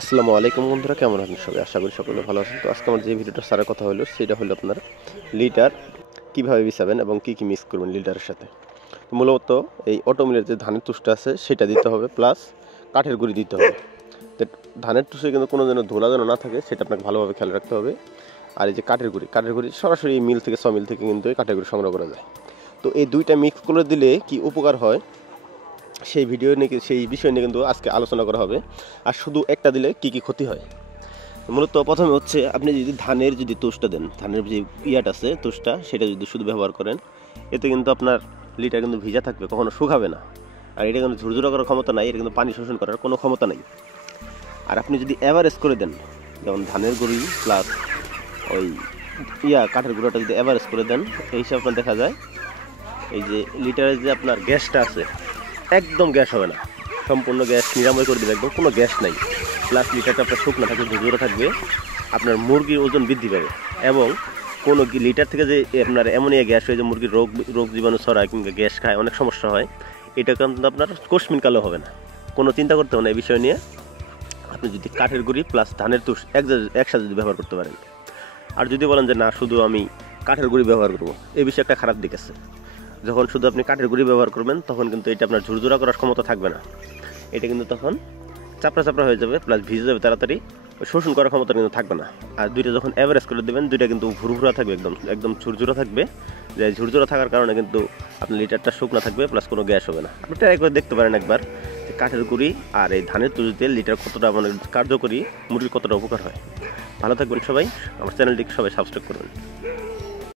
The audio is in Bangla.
আসসালামু আলাইকুম বন্ধুরা, কেমন আছেন সবাই? আশা করি সকলে ভালো আছেন। তো আজকে আমার যে ভিডিওটা সারার কথা হলো সেটা হলো আপনার লিটার কিভাবে বিছাবেন এবং কি মিক্স করবেন লিটারের সাথে। তো মূলত এই অটো মিলের যে ধানের তুষটা আছে সেটা দিতে হবে, প্লাস কাঠের গুঁড়ি দিতে হবে। তো ধানের তুষে কিন্তু কোনো যেন ধুলা যেন না থাকে সেটা আপনাকে ভালোভাবে খেয়াল রাখতে হবে। আর এই যে কাঠের গুঁড়ি সরাসরি মিল থেকে মিল থেকে কিন্তু এই কাঠের গুঁড়ি সংগ্রহ করা যায়। তো এই দুইটা মিক্স করে দিলে কি উপকার হয় সেই বিষয় নিয়ে কিন্তু আজকে আলোচনা করা হবে। আর শুধু একটা দিলে কি কি ক্ষতি হয়। মূলত প্রথমে হচ্ছে আপনি যদি ধানের তুষটা দেন, ধানের যে ইয়াট আছে তুষটা সেটা যদি শুধু ব্যবহার করেন, এতে কিন্তু আপনার লিটার কিন্তু ভিজা থাকবে, কখনো শুকাবে না। আর এটা কিন্তু ঝুরঝুরা করার ক্ষমতা নাই, এটা কিন্তু পানি শোষণ করার কোনো ক্ষমতা নাই। আর আপনি যদি এভারেজ করে দেন, যেমন ধানের গুঁড়ি প্লাস ওই কাঠের গুঁড়োটা যদি এভারেজ করে দেন, এই হিসাবে আপনার দেখা যায় এই যে লিটারের যে আপনার গ্যাসটা আছে একদম গ্যাস হবে না, সম্পূর্ণ গ্যাস নিরাময় করে দেবে, একদম কোনো গ্যাস নাই। প্লাস লিটারটা আপনার শুকনো থাকবে, ঝুরঝুরে থাকবে, আপনার মুরগির ওজন বৃদ্ধি পাবে। এবং কোনো লিটার থেকে যে আপনার অ্যামোনিয়া গ্যাস হয়ে যে মুরগির রোগ জীবাণু ছড়ায় কিংবা গ্যাস খায়, অনেক সমস্যা হয়। এটা কিন্তু আপনার কোশমিন কালো হবে না, কোনো চিন্তা করতে হবে না এই বিষয় নিয়ে। আপনি যদি কাঠের গুঁড়ি প্লাস ধানের তুষ একসাথে যদি ব্যবহার করতে পারেন। আর যদি বলেন যে না, শুধু আমি কাঠের গুঁড়ি ব্যবহার করবো, এই বিষয়ে একটা খারাপ দিক আছে। যখন শুধু আপনি কাঠের গুঁড়ি ব্যবহার করবেন তখন কিন্তু এটা আপনার ঝুরঝুরা করার ক্ষমতা থাকবে না, এটা কিন্তু তখন চাপড়া চাপড়া হয়ে যাবে, প্লাস ভিজে যাবে তাড়াতাড়ি, শোষণ করার ক্ষমতা কিন্তু থাকবে না। আর দুইটা যখন অ্যাভারেজ করে দেবেন, দুইটা কিন্তু ভুরভুরা থাকবে, একদম একদম ঝুরঝুরা থাকবে। যে ঝুরঝুরা থাকার কারণে কিন্তু আপনার লিটারটা শুকনো থাকবে, প্লাস কোনো গ্যাস হবে না। আপনি ট্রাই করে দেখতে পারেন একবার, যে কাঠের গুঁড়ি আর এই ধানের তুষতে লিটার কতটা মানে কার্যকরী, মুরগির কতটা উপকার হয়। ভালো থাকবেন সবাই, আমার চ্যানেলটিকে সবাই সাবস্ক্রাইব করবেন।